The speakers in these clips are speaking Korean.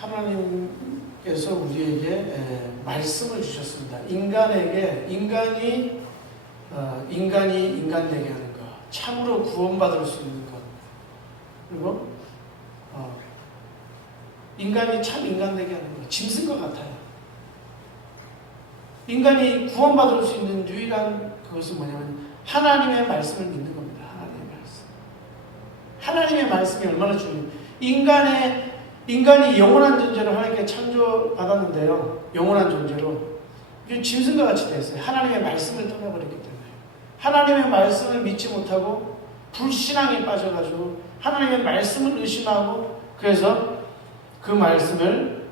하나님께서 우리에게 말씀을 주셨습니다. 인간이 인간 되게 하는 것, 참으로 구원받을 수 있는 것, 그리고 인간이 참 인간 되게 하는 것, 짐승과 같아요. 인간이 구원받을 수 있는 유일한 그것은 뭐냐면 하나님의 말씀을 믿는 겁니다. 하나님의 말씀이 얼마나 중요해요. 인간이 영원한 존재로 하나님께 창조받았는데요. 영원한 존재로. 짐승과 같이 됐어요. 하나님의 말씀을 떠나버렸기 때문에. 하나님의 말씀을 믿지 못하고 불신앙에 빠져가지고 하나님의 말씀을 의심하고 그래서 그 말씀을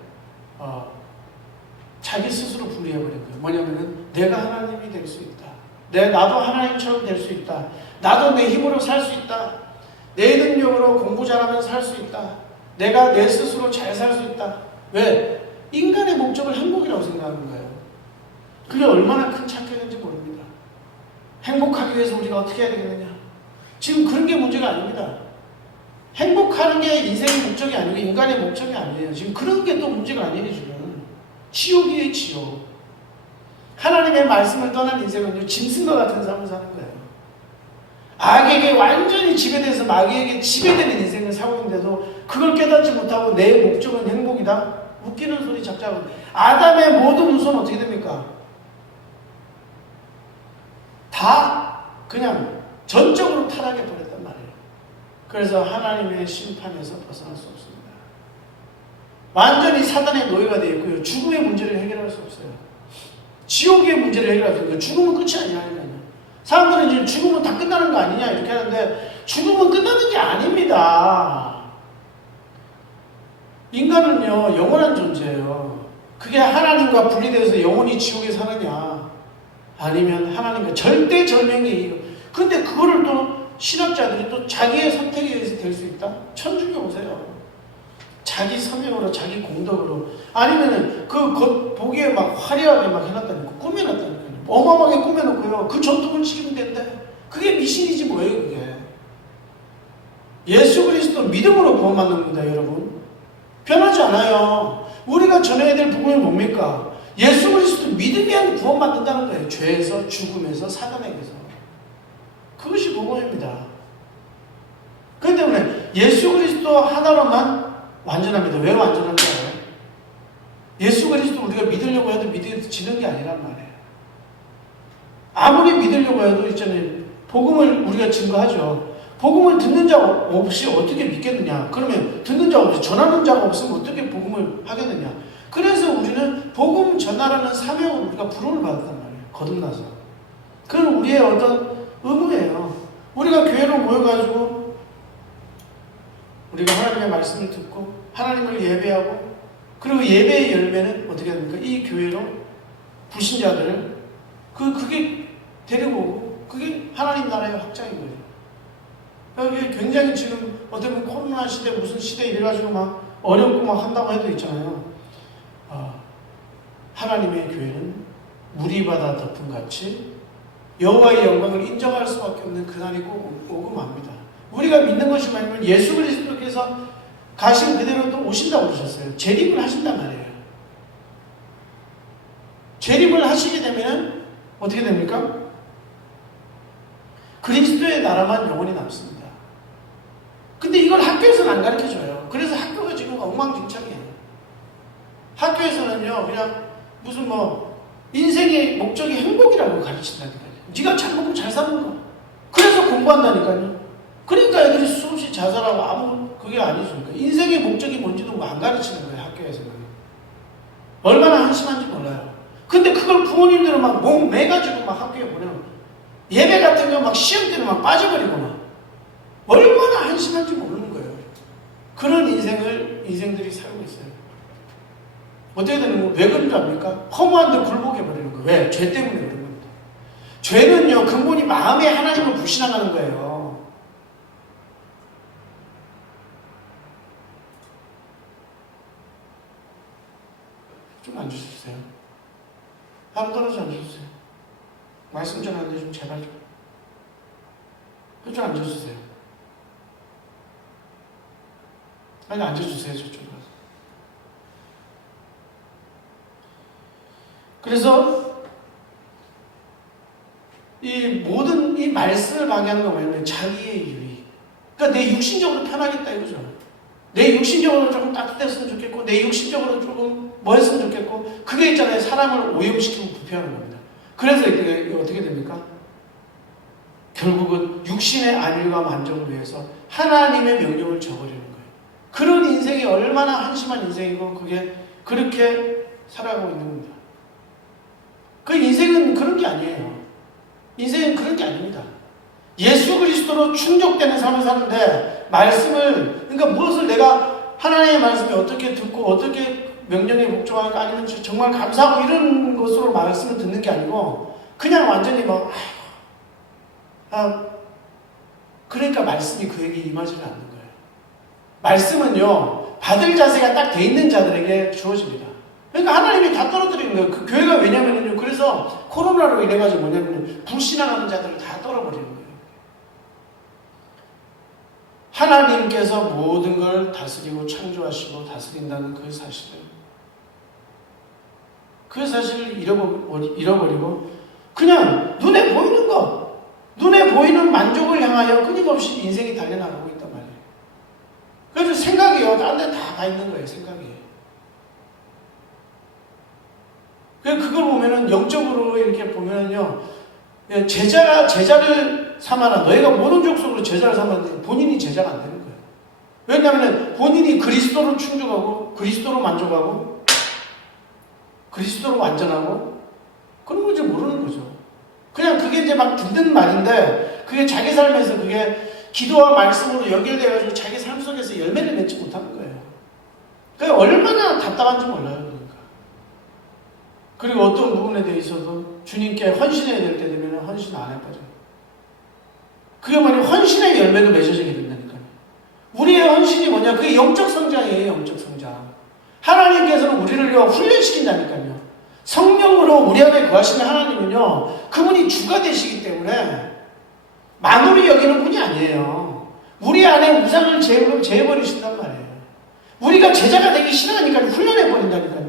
자기 스스로 분리해버린 거예요. 뭐냐면은 내가 하나님이 될 수 있다. 나도 하나님처럼 될 수 있다. 나도 내 힘으로 살 수 있다. 내 능력으로 공부 잘하면 살 수 있다. 내가 내 스스로 잘 살 수 있다. 왜? 인간의 목적을 행복이라고 생각하는 거예요. 그게 얼마나 큰 착각인지 모릅니다. 행복하기 위해서 우리가 어떻게 해야 되겠느냐? 지금 그런 게 문제가 아닙니다. 행복하는 게 인생의 목적이 아니고 인간의 목적이 아니에요. 지금 그런 게 또 문제가 아니에요. 지금 지옥이에요. 지옥. 하나님의 말씀을 떠난 인생은요, 짐승과 같은 삶을 사는 거예요. 악에게 완전히 지배돼서 마귀에게 지배되는 인생을 살고 있는데도 그걸 깨닫지 못하고 내 목적은 행복이다? 웃기는 소리 작작은. 아담의 모든 후손은 어떻게 됩니까? 다 그냥 전적으로 타락해 버렸단 말이에요. 그래서 하나님의 심판에서 벗어날 수 없습니다. 완전히 사단의 노예가 되어 있고요. 죽음의 문제를 해결할 수 없어요. 지옥의 문제를 해결할 수 없어요. 죽음은 끝이 아니야. 사람들은 이제 죽으면 다 끝나는 거 아니냐 이렇게 하는데 죽으면 끝나는 게 아닙니다. 인간은요 영원한 존재예요. 그게 하나님과 분리되어서 영원히 지옥에 사느냐 아니면 하나님과 절대절명이에요. 근데 그거를 또 신학자들이 또 자기의 선택에 의해서 될 수 있다? 천주교 보세요. 자기 서명으로 자기 공덕으로 아니면은 그 보기에 막 화려하게 막 해놨다니까 꾸며놨다니까 어마어마하게 꾸며놓고요. 그 전통을 지키면 된대. 그게 미신이지 뭐예요 그게. 예수 그리스도 믿음으로 구원받는 겁니다 여러분. 변하지 않아요. 우리가 전해야 될 복음이 뭡니까? 예수 그리스도 믿으면 구원받는다는 거예요. 죄에서 죽음에서 사단에게서. 그것이 복음입니다. 그렇기 때문에 예수 그리스도 하나로만 완전합니다. 왜 완전한가요? 예수 그리스도 우리가 믿으려고 해도 믿어지는 게 아니란 말이에요. 아무리 믿으려고 해도 있잖아요. 복음을 우리가 증거하죠. 복음을 듣는 자 없이 어떻게 믿겠느냐. 그러면 듣는 자 없이 전하는 자가 없으면 어떻게 복음을 하겠느냐. 그래서 우리는 복음 전하라는 사명을 우리가 부름을 받았단 말이에요. 거듭나서. 그건 우리의 어떤 의무예요. 우리가 교회로 모여가지고 우리가 하나님의 말씀을 듣고 하나님을 예배하고 그리고 예배의 열매는 어떻게 됩니까? 이 교회로 불신자들을 그게 데리고 오고 그게 하나님 나라의 확장인 거예요. 여기 굉장히 지금 어떻게 보면 코로나 시대 무슨 시대 이래가지고 막 어렵고 막 한다고 해도 있잖아요. 하나님의 교회는 무리바다 덮음같이 여호와의 영광을 인정할 수밖에 없는 그날이 꼭 오고 맙니다. 우리가 믿는 것이 뭐냐면 예수 그리스도께서 가신 그대로 또 오신다고 그러셨어요. 재림을 하신단 말이에요. 재림을 하시게 되면 어떻게 됩니까? 그리스도의 나라만 영원히 남습니다. 근데 이걸 학교에서는 안 가르쳐줘요. 그래서 학교가 지금 엉망진창이에요. 학교에서는요 그냥 무슨 인생의 목적이 행복이라고 가르친다니까요. 네가 잘 먹고 잘 사는 거. 그래서 공부한다니까요. 그러니까 애들이 수없이 자살하고 아무 그게 아니죠. 인생의 목적이 뭔지도 안 가르치는 거예요. 학교에서는. 얼마나 한심한지 몰라요. 근데 그걸 부모님들은 막 목매가지고 막 학교에 보내면 예배 같은 거 막 시험 때는 막 빠져버리고 막 얼마나 한심한지 모르는 거예요. 그런 인생들이 살고 있어요. 어떻게 되는 거예요? 왜 그런 줄 압니까? 허무한데 굴복해 버리는 거예요. 왜? 죄 때문에 그런 겁니다. 죄는요 근본이 마음에 하나님을 불신앙하는 거예요. 좀 앉아주세요. 바로 떨어져 앉아주세요. 말씀 전하는데 좀 제발 좀 앉아주세요. 아니 앉아주세요. 저쪽 가서. 그래서 이 모든 이 말씀을 방해하는 건 뭐냐면 자기의 유익. 그러니까 내 육신적으로 편하겠다 이거죠. 내 육신적으로 조금 따뜻했으면 좋겠고, 내 육신적으로 조금 뭐 했으면 좋겠고, 그게 있잖아요. 사람을 오염시키고 부패하는 겁니다. 그래서 이게 어떻게 됩니까? 결국은 육신의 안일과 만족을 위해서 하나님의 명령을 저버리는 거예요. 그런 인생이 얼마나 한심한 인생이고 그게 그렇게 살아가고 있는 겁니다. 그 인생은 그런 게 아니에요. 인생은 그런 게 아닙니다. 예수 그리스도로 충족되는 삶을 사는데 말씀을, 그러니까 무엇을 내가 하나님의 말씀에 어떻게 듣고 어떻게 명령에 묵종할까, 아니면 정말 감사하고 이런 것으로 말씀을 듣는 게 아니고 그냥 완전히 뭐 그러니까 말씀이 그에게 임하지는 않는 거예요. 말씀은요, 받을 자세가 딱 돼 있는 자들에게 주어집니다. 그러니까 하나님이 다 떨어뜨리는 거예요. 그 교회가 왜냐면요, 그래서 코로나로 인해가지고 뭐냐면 불신앙하는 자들을 다 떨어버리는 거예요. 하나님께서 모든 걸 다스리고 창조하시고 다스린다는 그 사실을 잃어버리고 그냥 눈에 보이는 것, 눈에 보이는 만족을 향하여 끊임없이 인생이 달려나가고 있단 말이에요. 그래서 생각이요, 다른 데 다 가 있는 거예요, 생각이. 그걸 보면은, 영적으로 이렇게 보면은요, 제자를 삼아라. 너희가 모든 족속으로 제자를 삼았는데 본인이 제자가 안 되는 거예요. 왜냐하면 본인이 그리스도로 충족하고, 그리스도로 만족하고, 그리스도로 완전하고, 그런 건지 모르는 거죠. 그냥 그게 이제 막 듣는 말인데, 그게 자기 삶에서 그게 기도와 말씀으로 연결돼가지고 자기 삶 속에서 열매를 맺지 못하는 거예요. 그게 얼마나 답답한지 몰라요, 그러니까. 그리고 어떤 부분에 대해서도 주님께 헌신해야 될 때 되면 헌신 안 해버려요. 그게 뭐냐면 헌신의 열매가 맺어지게 된다니까요. 우리의 헌신이 뭐냐? 그게 영적 성장이에요, 영적 성장. 하나님께서는 우리를 훈련시킨다니까요. 성령으로 우리 안에 거하시는 하나님은요, 그분이 주가 되시기 때문에 만홀히 여기는 분이 아니에요. 우리 안에 우상을 제해버리신단 말이에요. 우리가 제자가 되기 싫어하니까 훈련해버린다니까요.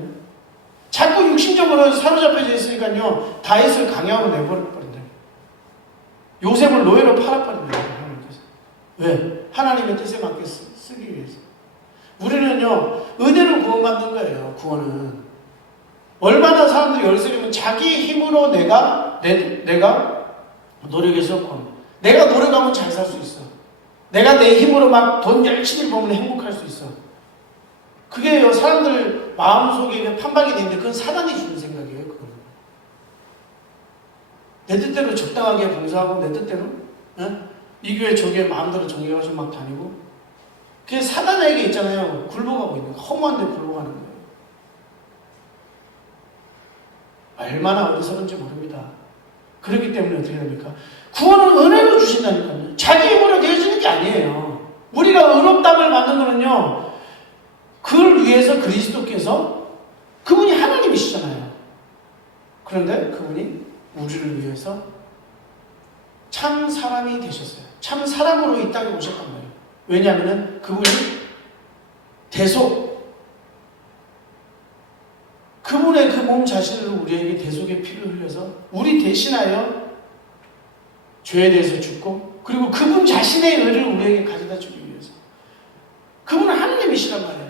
자꾸 육신적으로 사로잡혀져 있으니까요, 다윗을 강야로 내버려버린다. 요셉을 노예로 팔아버린다. 하나님께서. 왜? 하나님의 뜻에 맞게 쓰기 위해서. 우리는요, 은혜로 구원받는 거예요, 구원은. 얼마나 사람들이 열세리면 자기 힘으로 내가 노력해서 구원. 내가 노력하면 잘 살 수 있어. 내가 내 힘으로 막 돈 열심히 벌면 행복할 수 있어. 그게 사람들 마음속에 판박이 되는데 그건 사단이 주는 생각이에요. 그거는. 내 뜻대로 적당하게 봉사하고 내 뜻대로 이 교회 저 교회 마음대로 정해가지고 막 다니고, 그게 사단에게 있잖아요. 굴복하고 있는 거예요. 허무한데 굴복하는 거예요. 얼마나 어리석은지 모릅니다. 그렇기 때문에 어떻게 됩니까? 구원은 은혜로 주신다니까요. 자기 힘으로 되어지는 게 아니에요. 우리가 의롭다함을 받는 거는요, 그걸 위해서 그리스도께서, 그분이 하나님이시잖아요. 그런데 그분이 우리를 위해서 참 사람이 되셨어요. 참 사람으로 이 땅에 오셨단 말이에요. 왜냐하면 그분이 그분의 그 몸 자신을 우리에게 대속의 피를 흘려서 우리 대신하여 죄에 대해서 죽고, 그리고 그분 자신의 의를 우리에게 가져다 주기 위해서. 그분은 하나님이시란 말이에요.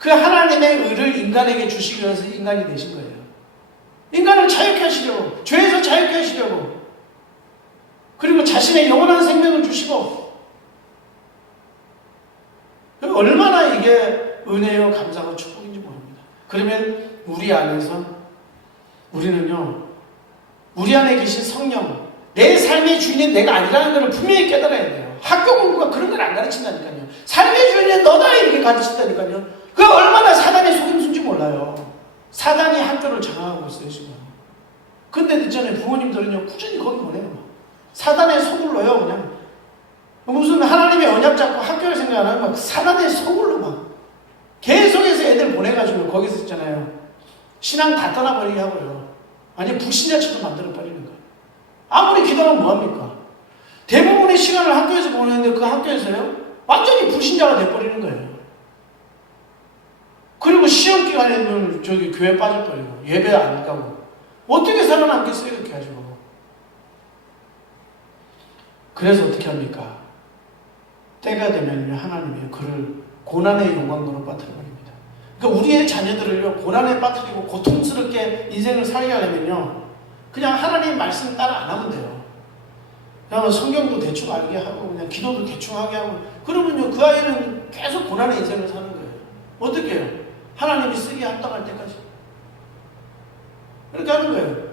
그 하나님의 의를 인간에게 주시기 위해서 인간이 되신 거예요. 인간을 자유케 하시려고, 죄에서 자유케 하시려고, 그리고 자신의 영원한 생명을 주시고, 얼마나 이게 은혜요, 감사와 축복인지 모릅니다. 그러면 우리 안에서 우리는요, 우리 안에 계신 성령, 내 삶의 주인은 내가 아니라는 것을 분명히 깨달아야 돼요. 학교 공부가 그런 걸 안 가르친다니까요. 삶의 주인은 너다 이렇게 가르친다니까요. 그 얼마나 사단의 속임수인지 몰라요. 사단이 학교를 장악하고 있어요, 지금. 근데 있잖아요, 부모님들은요, 꾸준히 거기 보내요. 사단의 속을로요, 그냥. 무슨 하나님의 언약 잡고 학교를 생각 안 하고 막 사단의 속을로 막 계속해서 애들 보내가지고 거기서 있잖아요, 신앙 다 떠나버리게 하고요. 아니, 불신자처럼 만들어버리는 거예요. 아무리 기도하면 뭐합니까? 대부분의 시간을 학교에서 보내는데 그 학교에서요, 완전히 불신자가 돼버리는 거예요. 그리고 시험 기간에는 저기 교회 빠져버리고, 예배 안 가고, 어떻게 살아남겠어요? 이렇게 가지고. 그래서 어떻게 합니까? 때가 되면요, 하나님이 그를 고난의 영광으로 빠뜨려버립니다. 그러니까 우리의 자녀들을요, 고난에 빠뜨리고 고통스럽게 인생을 살게 하려면요, 그냥 하나님 말씀 따라 안 하면 돼요. 그러면 성경도 대충 알게 하고, 그냥 기도도 대충 하게 하고, 그러면요, 그 아이는 계속 고난의 인생을 사는 거예요. 어떻게 해요? 하나님이 쓰기에 합당할 때까지. 그렇게 하는 거예요.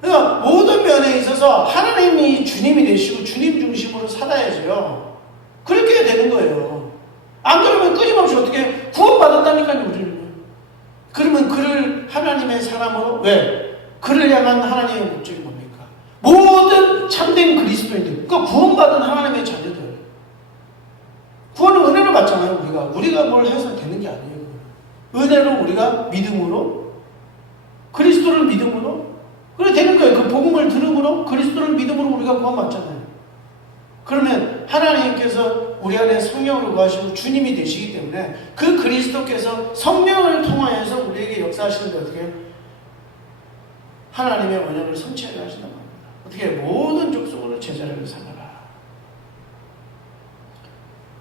그러니까 모든 면에 있어서 하나님이 주님이 되시고 주님 중심으로 살아야죠. 그렇게 되는 거예요. 안 그러면 끊임없이 어떻게 구원받았다니까요, 우리는. 그러면 그를 하나님의 사람으로, 왜? 그를 향한 하나님의 목적이 뭡니까? 모든 참된 그리스도인들, 그러니까 구원받은 하나님의 자녀들. 구원은 은혜로 받잖아요, 우리가. 우리가 뭘 해서 되는 게 아니에요. 은혜로 우리가 믿음으로, 그리스도를 믿음으로, 그래 되는 거예요. 그 복음을 들음으로, 그리스도를 믿음으로 우리가 구원받잖아요. 그러면 하나님께서 우리 안에 성령을 구하시고 주님이 되시기 때문에 그 그리스도께서 성령을 통하여서 우리에게 역사하시는데 어떻게 해요? 하나님의 언약을 성취하게 하신단 말입니다. 어떻게 해요? 모든 족속으로 제자를 삼아라.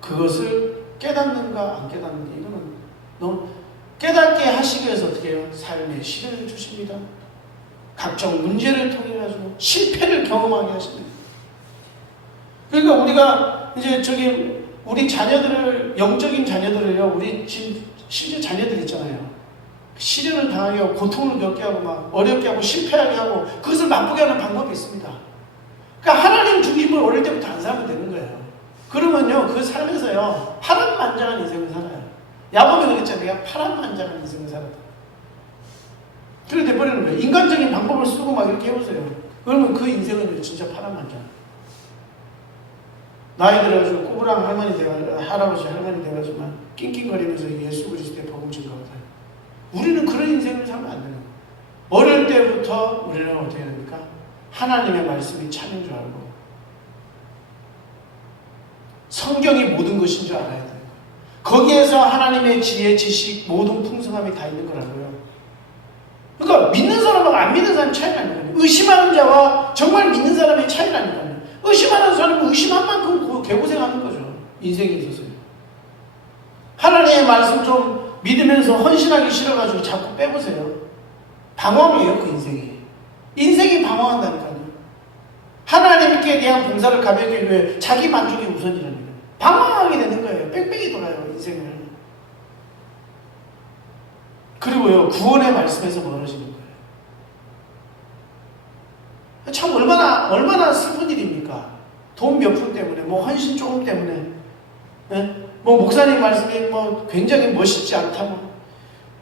그것을 깨닫는가 안 깨닫는가, 이거는 너무 깨닫게 하시기 위해서 어떻게 해요? 삶의 시련을 주십니다. 각종 문제를 통해 가지고 실패를 경험하게 하십니다. 그러니까 우리가 이제 우리 자녀들을, 영적인 자녀들을요, 우리 지금 실제 자녀들 있잖아요. 시련을 당하게 하고 고통을 겪게 하고 막 어렵게 하고 실패하게 하고 그것을 나쁘게 하는 방법이 있습니다. 그러니까 하나님 중심으로 어릴 때부터 안 살면 되는 거예요. 그러면요, 그 삶에서요, 파란만장한 인생을 살아요. 야곱이 그랬잖아요. 내가 파란만장한 인생을 살았다. 그렇게 돼버리는 거예요. 인간적인 방법을 쓰고 막 이렇게 해보세요. 그러면 그 인생은 진짜 파란만장. 나이 들어가지고 꼬부랑 할머니 돼가지고, 할아버지 할머니 돼가지고 막 낑낑거리면서 예수 그리스도의 복음 증거하고 다녀요. 우리는 그런 인생을 살면 안 되는 거예요. 어릴 때부터 우리는 어떻게 됩니까? 하나님의 말씀이 참인 줄 알고 성경이 모든 것인 줄 알아야 되는 거예요. 거기에서 하나님의 지혜, 지식, 모든 풍성함이 다 있는 거라고요. 그러니까 믿는 사람하고 안 믿는 사람의 차이라니까요. 의심하는 자와 정말 믿는 사람의 차이라니까요. 의심하는 사람은 의심한 만큼 개고생하는 거죠. 인생에 있어서요. 하나님의 말씀 좀 믿으면서 헌신하기 싫어가지고 자꾸 빼보세요. 방황이에요, 그 인생이. 인생이 방황한다니까요. 하나님께 대한 봉사를 가볍게 위해 자기 만족이 우선이라는 거예요. 방황하게 되는 거예요. 뺑뺑이 돌아요, 인생을. 그리고요, 구원의 말씀에서 멀어지는 거예요. 참 얼마나 슬픈 일입니까? 돈 몇 푼 때문에, 뭐 헌신 조금 때문에, 네? 뭐 목사님 말씀이 뭐 굉장히 멋있지 않다고.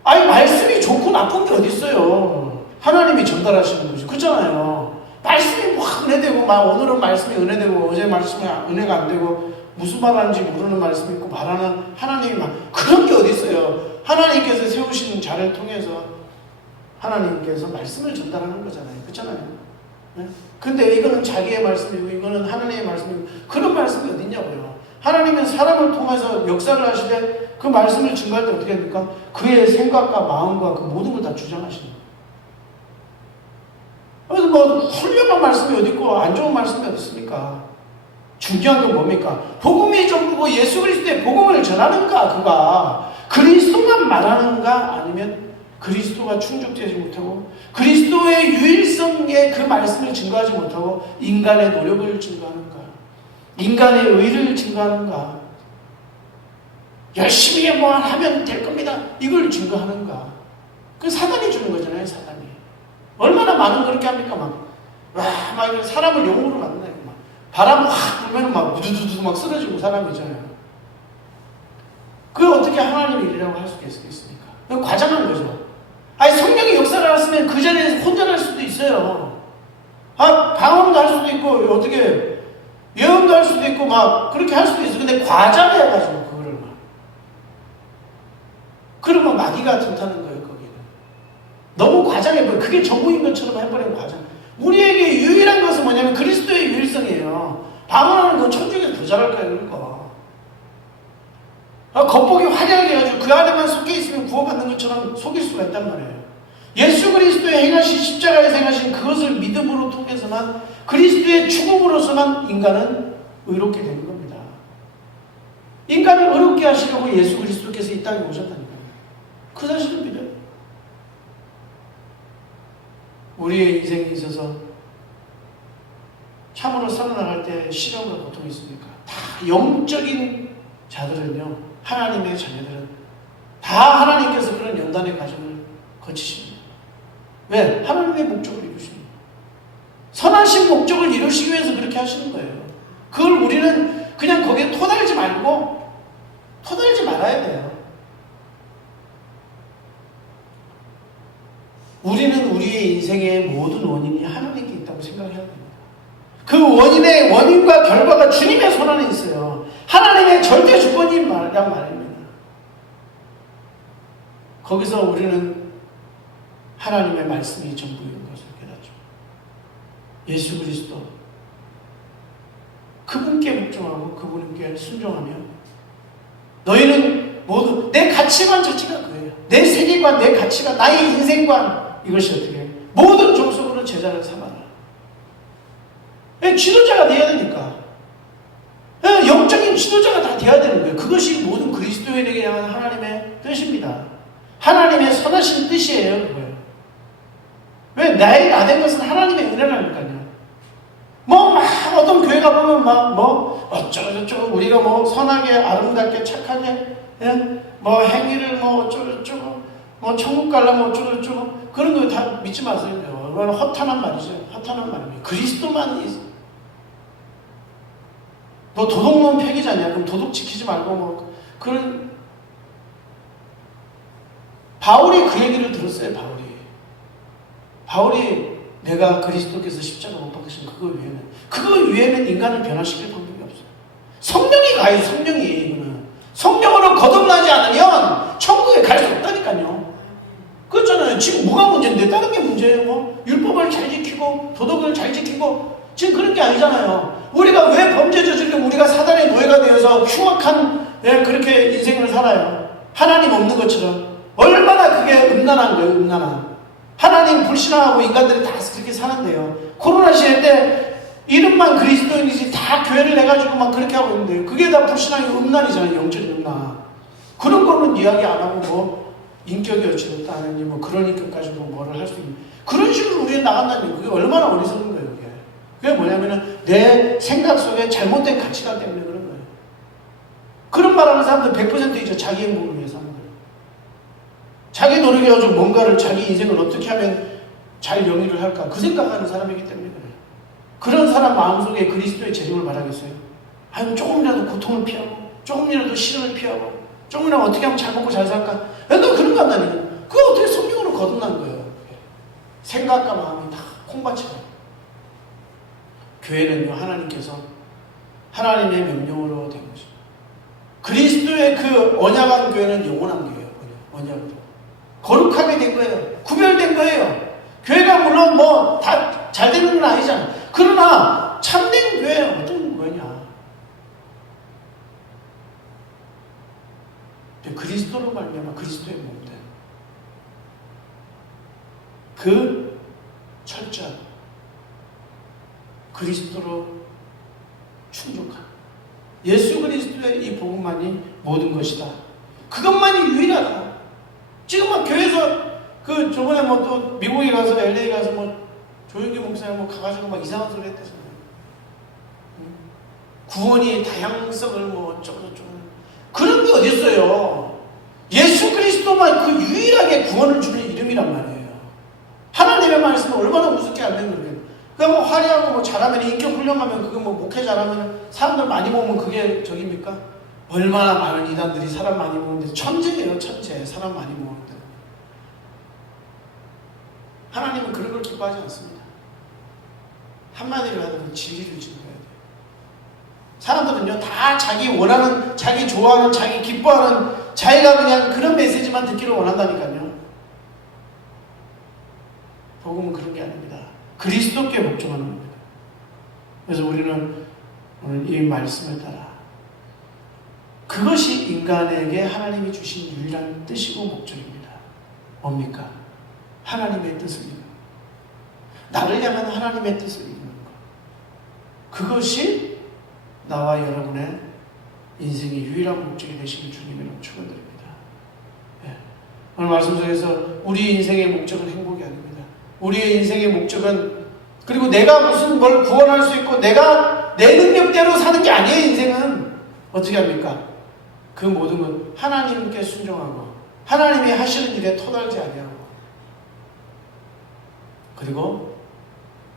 아니, 말씀이 좋고 나쁜 게 어디 있어요? 하나님이 전달하시는 거죠. 그렇잖아요. 말씀이 막 은혜되고, 막 오늘은 말씀이 은혜되고, 어제 말씀이 은혜가 안 되고, 무슨 말 하는지 모르는 말씀이 있고, 말하는 하나님이 막, 그런 게 어디 있어요? 하나님께서 세우시는 자를 통해서 하나님께서 말씀을 전달하는 거잖아요. 그렇잖아요. 네? 근데 이거는 자기의 말씀이고 이거는 하나님의 말씀이고, 그런 말씀이 어딨냐고요. 하나님은 사람을 통해서 역사를 하시되 그 말씀을 증거할 때 어떻게 합니까? 그의 생각과 마음과 그 모든 걸 다 주장하시는 거예요. 그래서 뭐 훌륭한 말씀이 어디 있고 안 좋은 말씀이 어디 있습니까? 중요한 건 뭡니까? 복음이 전부고 예수 그리스도의 복음을 전하는가, 그가 그리스도만 말하는가, 아니면 그리스도가 충족되지 못하고 그리스도의 유일성의 그 말씀을 증거하지 못하고 인간의 노력을 증거하는가, 인간의 의를 증거하는가, 열심히 뭐 하면 될 겁니다, 이걸 증거하는가. 그 사단이 주는 거잖아요. 사단이 얼마나 많은 그렇게 합니까? 막 사람을 영으로 만나요. 막 바람 확 불면 막 우두두두 막 쓰러지고 사람이잖아요. 그걸 어떻게 하나님의 일이라고 할 수가 있겠습니까? 그건 과장한 거죠. 아니, 성령이 역사를 했으면 그 자리에서 혼전할 수도 있어요. 방언도 할 수도 있고, 어떻게 예언도 할 수도 있고, 막 그렇게 할 수도 있어요. 근데 과장해가지고 그거를 막. 그러면 마귀가 틈타는 거예요, 거기는. 너무 과장해버려. 그게 전부인 것처럼 해버리는 과장. 우리에게 유일한 것은 뭐냐면 그리스도의 유일성이에요. 방언하는 건 천주교에서 더 잘할 거예요, 그러니까. 겉보기 화려하게 해가지고 그 안에만 속해 있으면 구원받는 것처럼 속일 수가 있단 말이에요. 예수 그리스도의 행하신 십자가에서 행하신 그것을 믿음으로 통해서만 그리스도의 죽음으로서만 인간은 의롭게 되는 겁니다. 인간을 의롭게 하시려고 예수 그리스도께서 이 땅에 오셨다니까요. 그 사실을 믿어요. 우리의 인생에 있어서 참으로 살아나갈 때 시련과 고통이 있습니까? 다 영적인 자들은요, 하나님의 자녀들은 다 하나님께서 그런 연단의 과정을 거치십니다. 왜? 하나님의 목적을 이루십니다. 선하신 목적을 이루시기 위해서 그렇게 하시는 거예요. 그걸 우리는 그냥 거기에 토달지 말아야 돼요. 우리는 우리의 인생의 모든 원인이 하나님께 있다고 생각해야 됩니다. 그 원인과 결과가 주님의 손 안에 있어요. 하나님의 절대 주권이 말입니다. 거기서 우리는 하나님의 말씀이 전부인 것을 깨닫죠. 예수 그리스도 그분께 묵종하고 그분께 순종하며 너희는 모두 내 가치관 자체가 그거예요. 내 세계관, 내 가치관, 나의 인생관 이것이 어떻게 해요? 모든 종속으로 제자를 삼아라. 지도자가 돼야 되니까. 영적인 지도자가 다 돼야 되는 거예요. 그것이 모든 그리스도인에게 향한 하나님의 뜻입니다. 하나님의 선하신 뜻이에요. 그거예요. 왜? 나 된 것은 하나님의 은혜라니까요. 막 어떤 교회 가보면 어쩌고저쩌고 우리가 선하게 아름답게 착하게 행위를 어쩌고저쩌고 천국 가려면 어쩌고저쩌고 그런 거 다 믿지 마세요. 그건 허탄한 말이죠. 허탄한 말입니다. 그리스도만 너 도덕론 폐기자냐? 그럼 도덕 지키지 말고 그런 바울이 그 얘기를 들었어요. 바울이 내가 그리스도께서 십자가 못 박으신 그거 위에는 인간을 변화시킬 방법이 없어요. 성령이 가요. 이거는 성령으로 거듭나지 않으면 천국에 갈 수 없다니까요. 그렇잖아요. 지금 뭐가 문제인데 다른 게 문제예요. 율법을 잘 지키고 도덕을 잘 지키고 지금 그런 게 아니잖아요. 우리가 왜 범죄 저지르고 우리가 사단의 노예가 되어서 흉악한 그렇게 인생을 살아요. 하나님 없는 것처럼. 얼마나 그게 음란한 거예요. 음란한. 하나님 불신하고 인간들이 다 그렇게 사는데요. 코로나 시대 때 이름만 그리스도인이지 다 교회를 해가지고 막 그렇게 하고 있는데요. 그게 다 불신하기 음란이잖아요. 영적인 음란. 그런 거는 이야기 안 하고 인격이 어찌됐다 하느니 그러니까 가지고 뭐를 할 수 있는 그런 식으로 우리는 나간다니 그게 얼마나 어리석은 거예요. 그게 뭐냐면은 내 생각 속에 잘못된 가치관 때문에 그런 거예요. 그런 말하는 사람들 100% 있죠. 자기 행복을 위해서 하는 거예요. 자기 노력이 가지고 뭔가를 자기 인생을 어떻게 하면 잘 영위를 할까 그 생각하는 사람이기 때문에 그래요. 그런 사람 마음속에 그리스도의 재림을 바라겠어요? 조금이라도 고통을 피하고 조금이라도 시련을 피하고 조금이라도 어떻게 하면 잘 먹고 잘 살까? 너 그런 거 한다니까. 그거 어떻게 성령으로 거듭난 거예요. 생각과 마음이 다 콩밭이에요. 교회는요, 하나님께서 하나님의 명령으로 된 것입니다. 그리스도의 그 언약한 교회는 영원한 교회예요. 언약으로. 거룩하게 된 거예요. 구별된 거예요. 교회가 물론 다 잘 되는 건 아니잖아요. 그러나 참된 교회는 어떤 거냐? 그리스도로 말미암아 그리스도의 몸된 그 철저한 그리스도로 충족한 예수 그리스도의 이 복음만이 모든 것이다. 그것만이 유일하다. 지금 교회에서 저번에 또 미국에 가서 LA 가서 조영기 목사님 가가지고 이상한 소리 했대잖아요. 구원이 다양성을 어쩌고저쩌고 그런 게 어딨어요. 예수 그리스도만 그 유일하게 구원을 주는 이름이란 말이에요. 하나님의 말씀은 얼마나 우습게 안 되는 거예요. 그러니까 화려하고 잘하면 인격 훌륭하면 그거 목회 잘하면 사람들 많이 모으면 그게 저깁니까? 얼마나 많은 이단들이 사람 많이 모으는데 천재예요. 천재. 사람 많이 모으는데 하나님은 그런 걸 기뻐하지 않습니다. 한마디로 하면 진리를 증거해야 돼요. 사람들은요 다 자기 원하는, 자기 좋아하는, 자기 기뻐하는, 자기가 그냥 그런 메시지만 듣기를 원한다니까요. 복음은 그런 게 아닙니다. 그리스도께 복종하는 겁니다. 그래서 우리는 오늘 이 말씀을 따라 그것이 인간에게 하나님이 주신 유일한 뜻이고 목적입니다. 뭡니까? 하나님의 뜻을 이루는 것. 나를 향한 하나님의 뜻을 이루는 것. 그것이 나와 여러분의 인생의 유일한 목적이 되시길 주님의 이름으로 축원드립니다. 예. 오늘 말씀 속에서 우리 인생의 목적은 행복이 아닙니다. 우리의 인생의 목적은, 그리고 내가 무슨 뭘 구원할 수 있고 내가 내 능력대로 사는 게 아니에요. 인생은 어떻게 합니까? 그 모든 건 하나님께 순종하고 하나님이 하시는 일에 토달지 아니하고, 그리고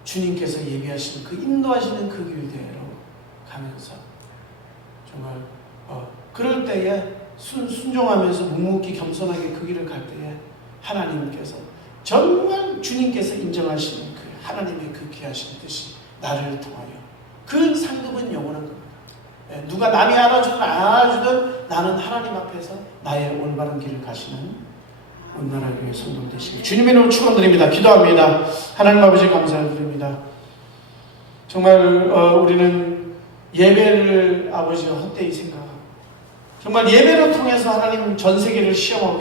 주님께서 예비하시는 그 인도하시는 그 길대로 가면서 정말 그럴 때에 순종하면서 묵묵히 겸손하게 그 길을 갈 때에 하나님께서 정말 주님께서 인정하시는 그 하나님의 그 귀하신 뜻이 나를 통하여 그 상급은 영원한 겁니다. 누가 남이 알아주든 안 알아주든 나는 하나님 앞에서 나의 올바른 길을 가시는 온전한 교회 성도 되시길 주님의 이름으로 축원드립니다. 기도합니다. 하나님 아버지 감사드립니다. 정말 우리는 예배를 아버지가 헛되이 생각하고 정말 예배를 통해서 하나님 전 세계를 시험하고